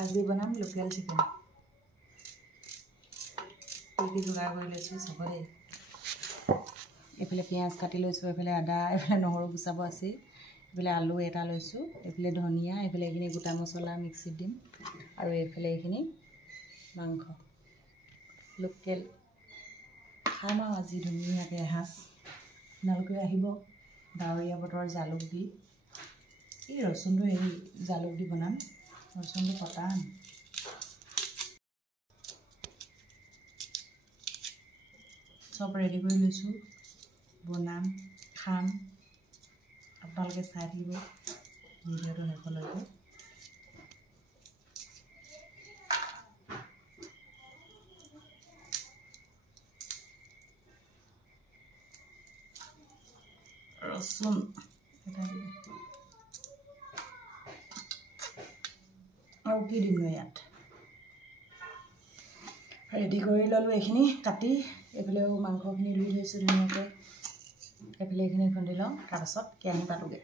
আজি বনাম local chicken কি যোগাৰ কৰি লৈছোঁ চবৰে এইফালে পিঁয়াজ কাটি লৈছোঁ এইফালে আদা এইফালে নহৰু গুচাব আছে এইফালে আলু এটা লৈছোঁ এইফালে ধনিয়া এইফালে এইখিনি গোটা মছলা মিক্সিত দিম আৰু এইফালে এইখিনি মাংস লোকেল খাম আৰু আজি ধুনীয়াকৈ এসাঁজ আপোনালোকে আহিব ডাৱৰীয়া বতৰ জালুক দি এই ৰচুনটো হেৰি জালুক দি বনাম ৰচুনটো কটা সব ৰেডি কৰি লৈছোঁ বনাম খাম আপোনালোকে চাই থাকিব ভিডিঅ'টো শেষলৈকে ৰচুন এটা দিম আৰু কি দিম ইয়াত ৰেডি কৰি ল'লোঁ এইখিনি কাটি এইফালেও মাংসখিনি ধুই লৈছোঁ ধুনীয়াকৈ এইফালে এইখিনি খুন্দি লওঁ তাৰপাছত কেৰাহী পাতোগৈ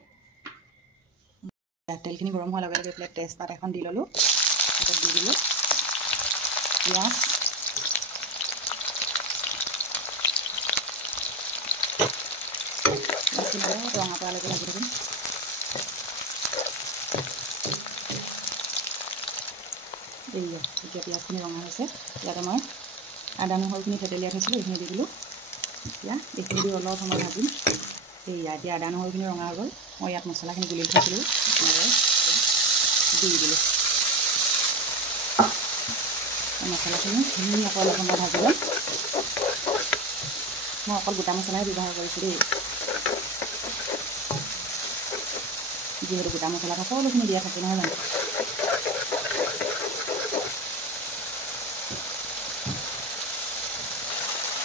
তেলখিনি গৰম হোৱাৰ লগে লগে এইফালে তেজপাত এখন দি ল'লোঁ তাৰপিছত দি দিলোঁ পিঁয়াজ ৰঙা পৰালৈকে লাগি থাকিম এয়া এতিয়া পিঁয়াজখিনি ৰঙা হৈছে ইয়াতে মই আদা নহৰুখিনি থেতেলিয়াই থৈছিলোঁ এইখিনি দি দিলোঁ এতিয়া এইখিনি দি অলপ সময় ভাজিম এয়া এতিয়া আদা নহৰুখিনি ৰঙা হৈ গ'ল মই ইয়াত মছলাখিনি গুলি থৈছিলোঁ দি দিলোঁ মছলাখিনি ধুনীয়াকৈ অলপ সময় ভাজি ল'ম মই অকল গোটা মছলাই ব্যৱহাৰ কৰিছোঁ দেই যিহেতু গোটা মছলা সকলোখিনি দিয়া থাকে নহয় জানো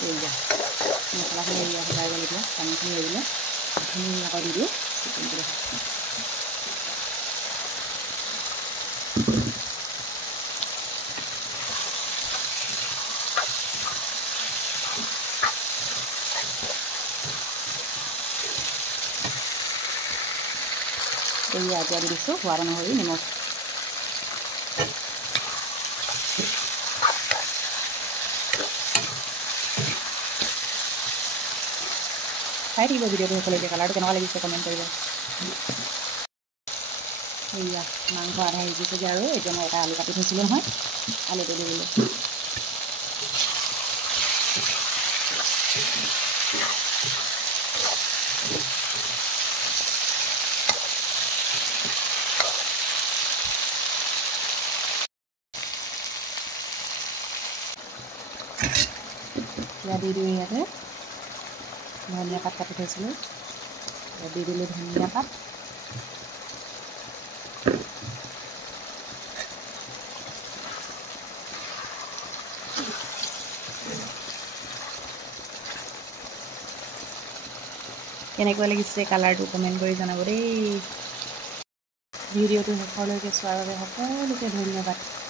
এয়া মছলাখিনি এৰিয়া শুকাই গ'ল এতিয়া পানীখিনি এৰিলে ধুনীয়াকৈ দি দিওঁ চিকেনটো এয়া এতিয়া দি দিছোঁ সোৱাদ অনুসৰি নিমখ চাই থাকিব ভিডিঅ'টো শেষলৈকে কালাৰটো কেনেকুৱা লাগিছে কমেণ্ট কৰিব এয়া মাংস আধা সিজিছেগৈ আৰু এতিয়া মই এটা আলু কাটি থৈছিলোঁ নহয় আলুটো দি দিলোঁ দি দিওঁ ইয়াতে ধনিয়া পাত কাটি থৈছিলোঁ দি দিলোঁ ধনিয়া পাত কেনেকুৱা লাগিছে কালাৰটো কমেণ্ট কৰি জনাব দেই ভিডিঅ'টো শেষলৈকে চোৱাৰ বাবে সকলোকে ধন্যবাদ